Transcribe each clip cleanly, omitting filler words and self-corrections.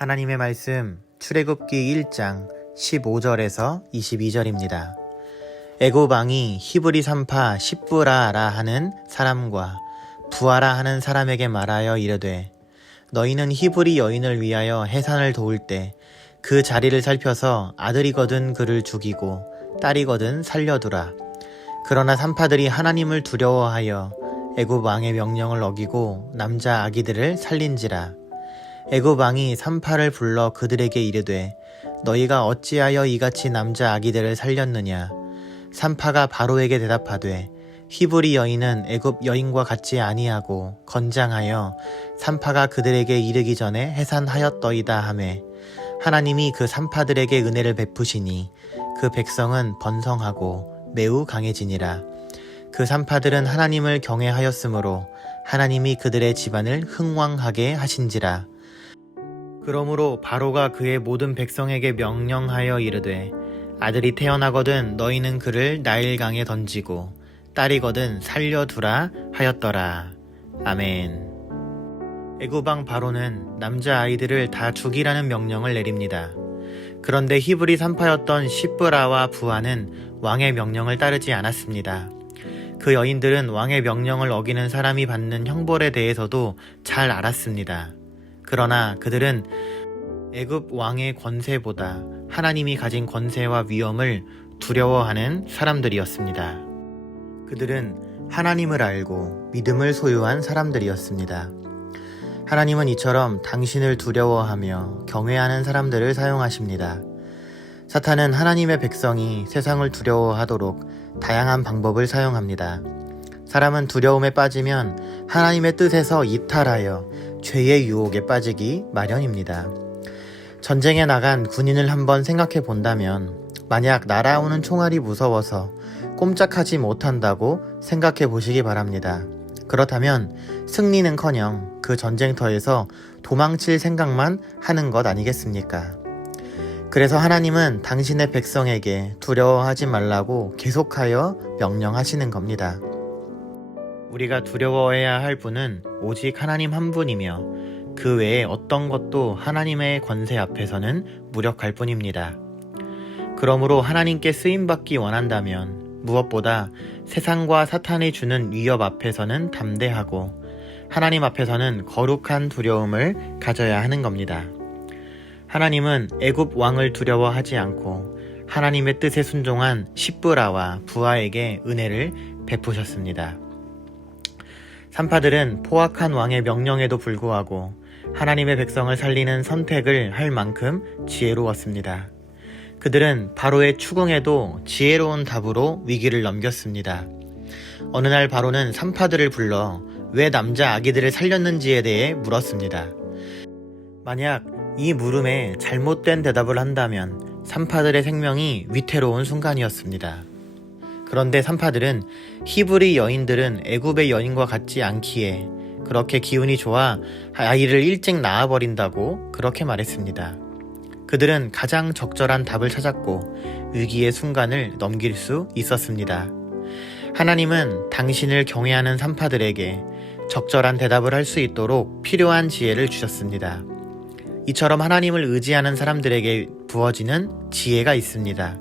하나님의 말씀 출애굽기 1장 15절에서 22절입니다. 애굽 왕이 히브리 산파 십부라라 하는 사람과 부하라 하는 사람에게 말하여 이르되 너희는 히브리 여인을 위하여 해산을 도울 때 그 자리를 살펴서 아들이거든 그를 죽이고 딸이거든 살려두라. 그러나 산파들이 하나님을 두려워하여 애굽 왕의 명령을 어기고 남자 아기들을 살린지라. 애굽 왕이 산파를 불러 그들에게 이르되 너희가 어찌하여 이같이 남자 아기들을 살렸느냐. 산파가 바로에게 대답하되 히브리 여인은 애굽 여인과 같지 아니하고 건장하여 산파가 그들에게 이르기 전에 해산하였더이다 하매 하나님이 그 산파들에게 은혜를 베푸시니 그 백성은 번성하고 매우 강해지니라. 그 산파들은 하나님을 경외하였으므로 하나님이 그들의 집안을 흥왕하게 하신지라. 그러므로 바로가 그의 모든 백성에게 명령하여 이르되 아들이 태어나거든 너희는 그를 나일강에 던지고 딸이거든 살려두라 하였더라. 아멘. 애굽 왕 바로는 남자 아이들을 다 죽이라는 명령을 내립니다. 그런데 히브리 산파였던 십부라와 부하는 왕의 명령을 따르지 않았습니다. 그 여인들은 왕의 명령을 어기는 사람이 받는 형벌에 대해서도 잘 알았습니다. 그러나 그들은 애굽 왕의 권세보다 하나님이 가진 권세와 위엄을 두려워하는 사람들이었습니다. 그들은 하나님을 알고 믿음을 소유한 사람들이었습니다. 하나님은 이처럼 당신을 두려워하며 경외하는 사람들을 사용하십니다. 사탄은 하나님의 백성이 세상을 두려워하도록 다양한 방법을 사용합니다. 사람은 두려움에 빠지면 하나님의 뜻에서 이탈하여 죄의 유혹에 빠지기 마련입니다. 전쟁에 나간 군인을 한번 생각해 본다면 만약 날아오는 총알이 무서워서 꼼짝하지 못한다고 생각해 보시기 바랍니다. 그렇다면 승리는커녕 그 전쟁터에서 도망칠 생각만 하는 것 아니겠습니까? 그래서 하나님은 당신의 백성에게 두려워하지 말라고 계속하여 명령하시는 겁니다. 우리가 두려워해야 할 분은 오직 하나님 한 분이며 그 외에 어떤 것도 하나님의 권세 앞에서는 무력할 뿐입니다. 그러므로 하나님께 쓰임받기 원한다면 무엇보다 세상과 사탄이 주는 위협 앞에서는 담대하고 하나님 앞에서는 거룩한 두려움을 가져야 하는 겁니다. 하나님은 애굽 왕을 두려워하지 않고 하나님의 뜻에 순종한 십부라와 부하에게 은혜를 베푸셨습니다. 산파들은 포악한 왕의 명령에도 불구하고 하나님의 백성을 살리는 선택을 할 만큼 지혜로웠습니다. 그들은 바로의 추궁에도 지혜로운 답으로 위기를 넘겼습니다. 어느 날 바로는 산파들을 불러 왜 남자 아기들을 살렸는지에 대해 물었습니다. 만약 이 물음에 잘못된 대답을 한다면 산파들의 생명이 위태로운 순간이었습니다. 그런데 산파들은 히브리 여인들은 애굽의 여인과 같지 않기에 그렇게 기운이 좋아 아이를 일찍 낳아버린다고 그렇게 말했습니다. 그들은 가장 적절한 답을 찾았고 위기의 순간을 넘길 수 있었습니다. 하나님은 당신을 경외하는 산파들에게 적절한 대답을 할 수 있도록 필요한 지혜를 주셨습니다. 이처럼 하나님을 의지하는 사람들에게 부어지는 지혜가 있습니다.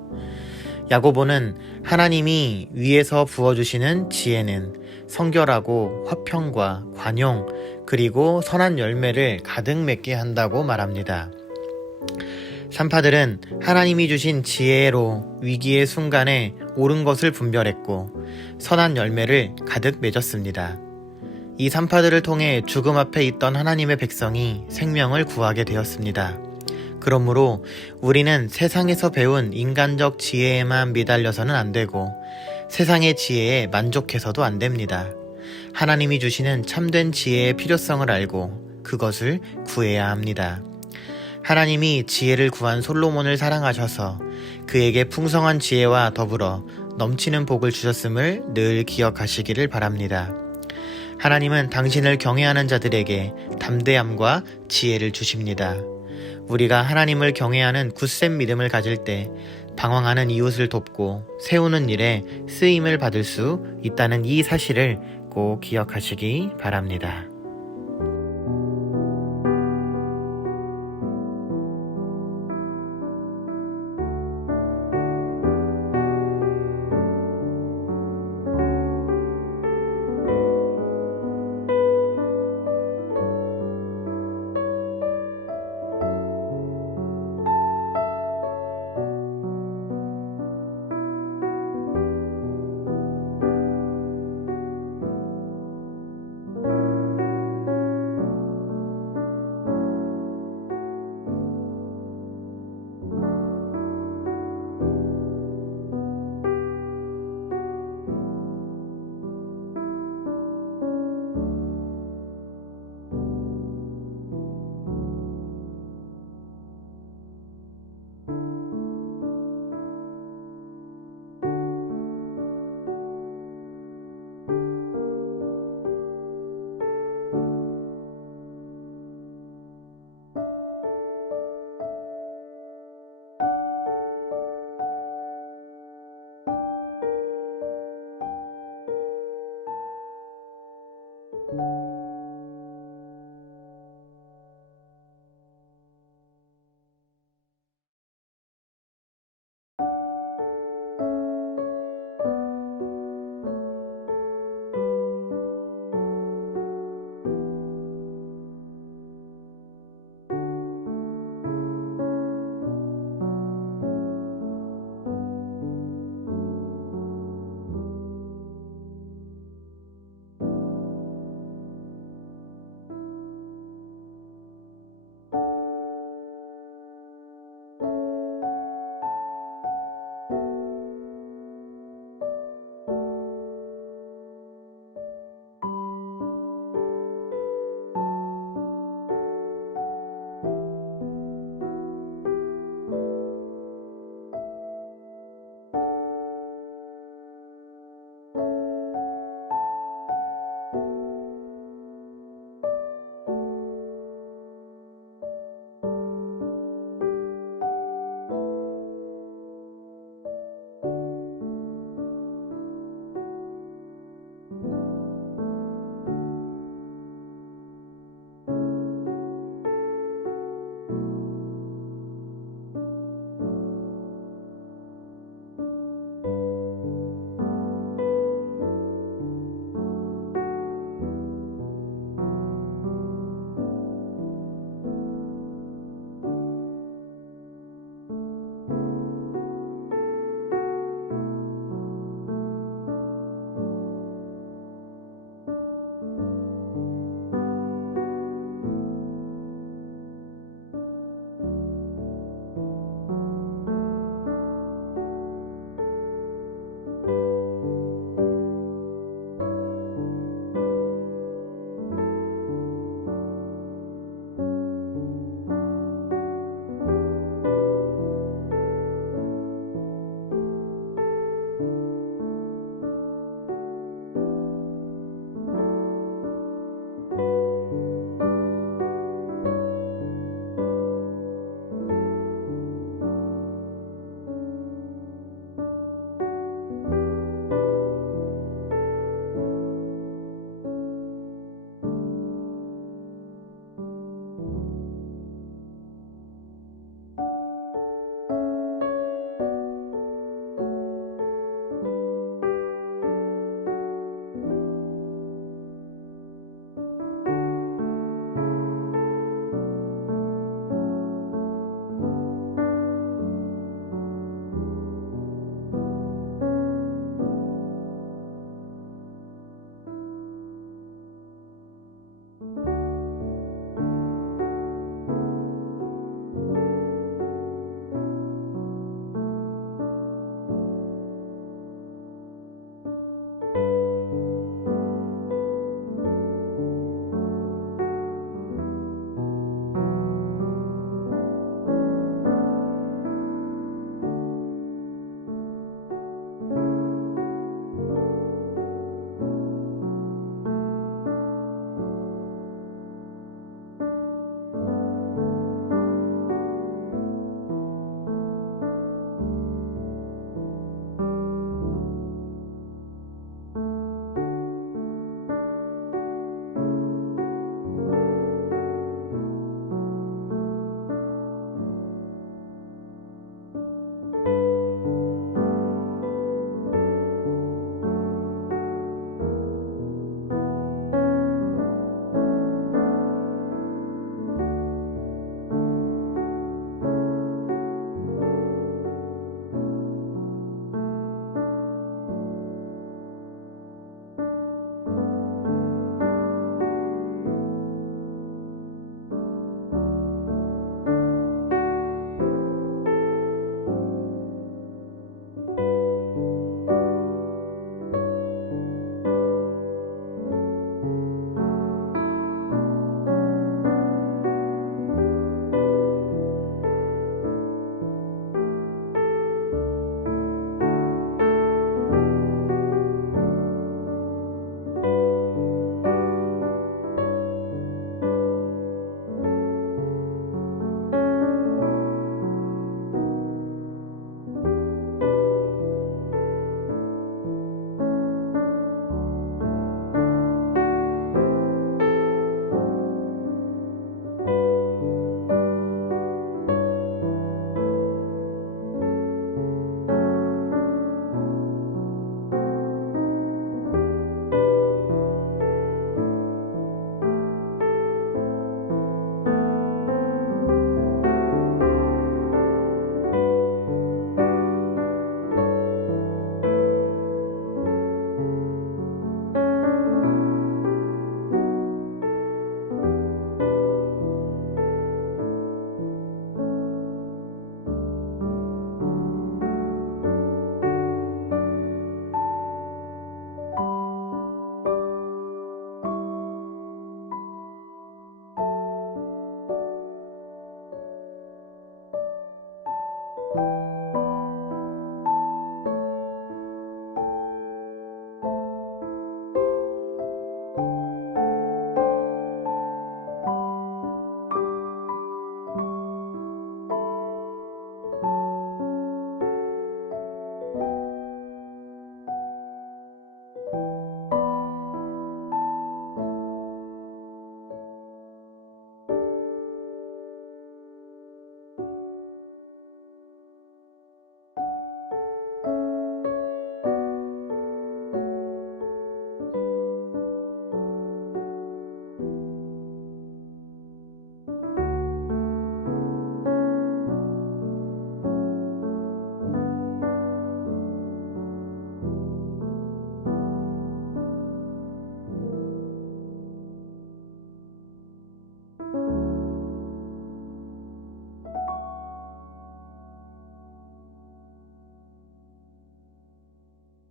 야고보는 하나님이 위에서 부어주시는 지혜는 성결하고 화평과 관용 그리고 선한 열매를 가득 맺게 한다고 말합니다. 산파들은 하나님이 주신 지혜로 위기의 순간에 옳은 것을 분별했고 선한 열매를 가득 맺었습니다. 이 산파들을 통해 죽음 앞에 있던 하나님의 백성이 생명을 구하게 되었습니다. 그러므로 우리는 세상에서 배운 인간적 지혜에만 미달려서는 안 되고 세상의 지혜에 만족해서도 안 됩니다. 하나님이 주시는 참된 지혜의 필요성을 알고 그것을 구해야 합니다. 하나님이 지혜를 구한 솔로몬을 사랑하셔서 그에게 풍성한 지혜와 더불어 넘치는 복을 주셨음을 늘 기억하시기를 바랍니다. 하나님은 당신을 경외하는 자들에게 담대함과 지혜를 주십니다. 우리가 하나님을 경외하는 굳센 믿음을 가질 때 방황하는 이웃을 돕고 세우는 일에 쓰임을 받을 수 있다는 이 사실을 꼭 기억하시기 바랍니다.